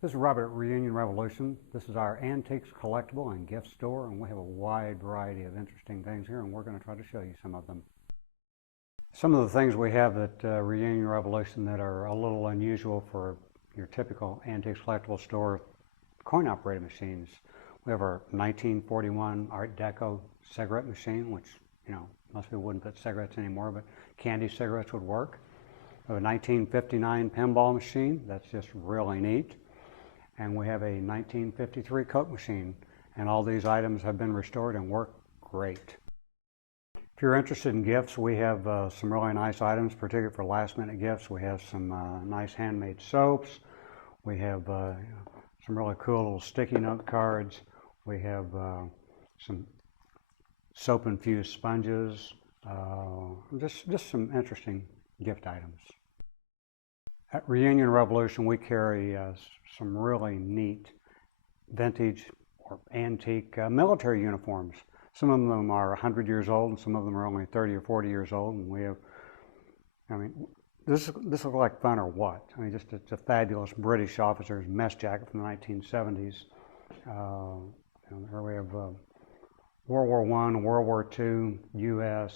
This is Robert at Reunion Revolution. This is our antiques, collectible, and gift store, and we have a wide variety of interesting things here, and we're going to try to show you some of them. Some of the things we have at Reunion Revolution that are a little unusual for your typical antiques, collectible store coin-operated machines. We have our 1941 Art Deco cigarette machine, which, most people wouldn't put cigarettes anymore, but candy cigarettes would work. We have a 1959 pinball machine. That's just really neat. And we have a 1953 Coke machine, and all these items have been restored and work great. If you're interested in gifts, we have some really nice items, particularly for last-minute gifts. We have some nice handmade soaps. We have some really cool little sticky note cards. We have some soap-infused sponges, just some interesting gift items. At Reunion Revolution, we carry some really neat vintage or antique military uniforms. Some of them are 100 years old, and some of them are only 30 or 40 years old. And we have, this looks like fun or what? It's a fabulous British officer's mess jacket from the 1970s. Here we have World War I, World War II, U.S.,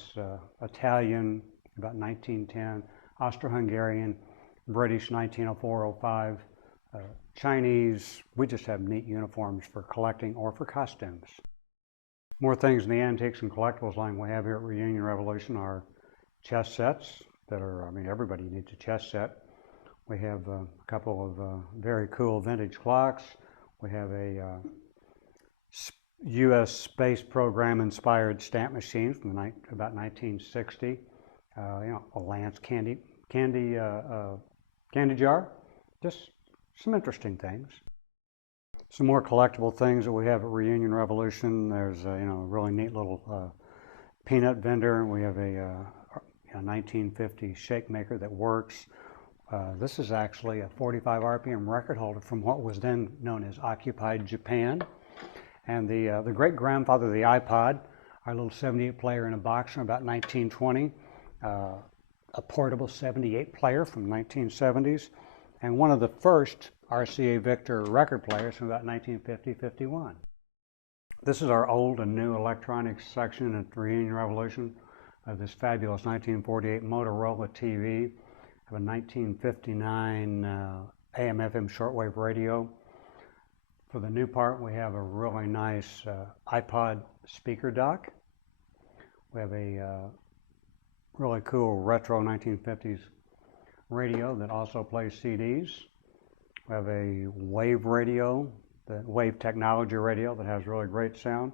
Italian, about 1910, Austro-Hungarian, British 1904-05, Chinese. We just have neat uniforms for collecting or for costumes. More things in the antiques and collectibles line we have here at Reunion Revolution are chess sets that are, everybody needs a chess set. We have a couple of very cool vintage clocks. We have a U.S. space program inspired stamp machine from about 1960. A Lance candy jar. Just some interesting things. Some more collectible things that we have at Reunion Revolution. There's a really neat little peanut vendor. We have a 1950 shake maker that works. This is actually a 45 RPM record holder from what was then known as occupied Japan. And the great grandfather of the iPod, our little 78 player in a box from about 1920. A portable 78 player from 1970s, and one of the first RCA Victor record players from about 1950-51. This is our old and new electronics section at Reunion Revolution. This fabulous 1948 Motorola TV, have a 1959 AM/FM shortwave radio. For the new part, we have a really nice iPod speaker dock. We have a really cool retro 1950s radio that also plays CDs. We have a wave radio, the wave technology radio that has really great sound.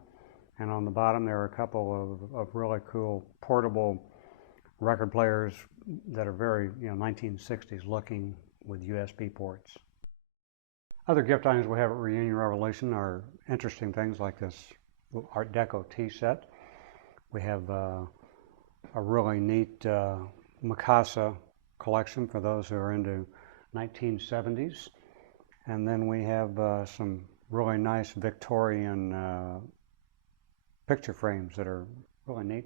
And on the bottom there are a couple of really cool portable record players that are very 1960s looking with USB ports. Other gift items we have at Reunion Revolution are interesting things like this Art Deco tea set. We have a really neat Mikasa collection for those who are into 1970s. And then we have some really nice Victorian picture frames that are really neat.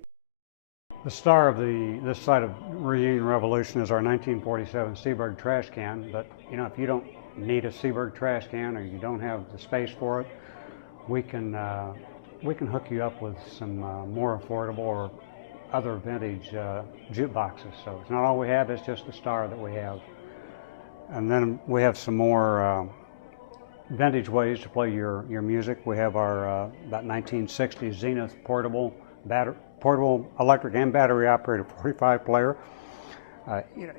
The star of this side of Reunion Revolution is our 1947 Seaberg trash can, but if you don't need a Seaberg trash can or you don't have the space for it, we can hook you up with some more affordable or other vintage jukeboxes. So it's not all we have, it's just the star that we have. And then we have some more vintage ways to play your music. We have our about 1960 Zenith portable electric and battery operated 45 player.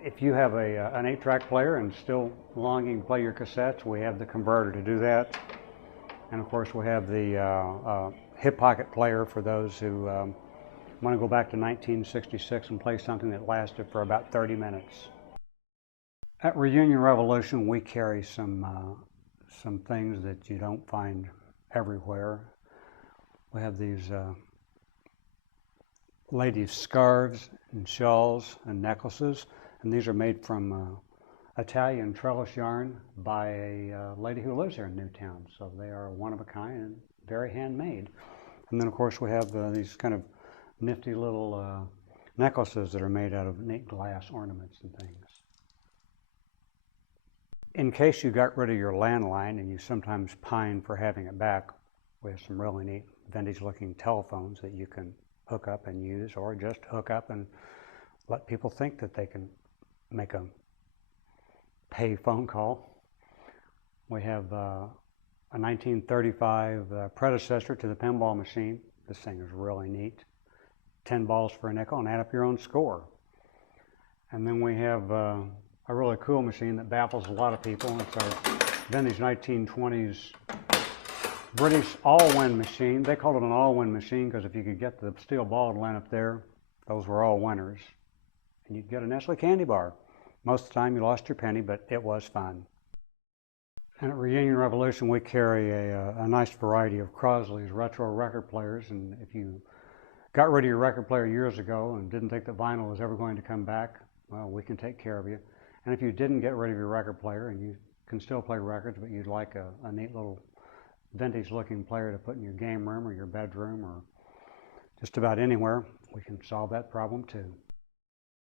If you have an 8-track player and still longing to play your cassettes, we have the converter to do that. And of course we have the hip pocket player for those who want to go back to 1966 and play something that lasted for about 30 minutes. At Reunion Revolution, we carry some things that you don't find everywhere. We have these ladies' scarves and shawls and necklaces, and these are made from Italian trellis yarn by a lady who lives here in Newtown. So they are one of a kind and very handmade. And then of course we have these kind of nifty little necklaces that are made out of neat glass ornaments and things. In case you got rid of your landline and you sometimes pine for having it back, we have some really neat vintage looking telephones that you can hook up and use, or just hook up and let people think that they can make a pay phone call. We have a 1935 predecessor to the pinball machine. This thing is really neat. 10 balls for a nickel and add up your own score. And then we have a really cool machine that baffles a lot of people. It's our vintage 1920s British all-win machine. They called it an all-win machine because if you could get the steel ball to line up there, those were all winners. And you'd get a Nestle candy bar. Most of the time you lost your penny, but it was fun. And at Reunion Revolution, we carry a nice variety of Crosley's retro record players. And if you got rid of your record player years ago and didn't think that vinyl was ever going to come back, well, we can take care of you. And if you didn't get rid of your record player and you can still play records, but you'd like a neat little vintage looking player to put in your game room or your bedroom or just about anywhere, we can solve that problem too.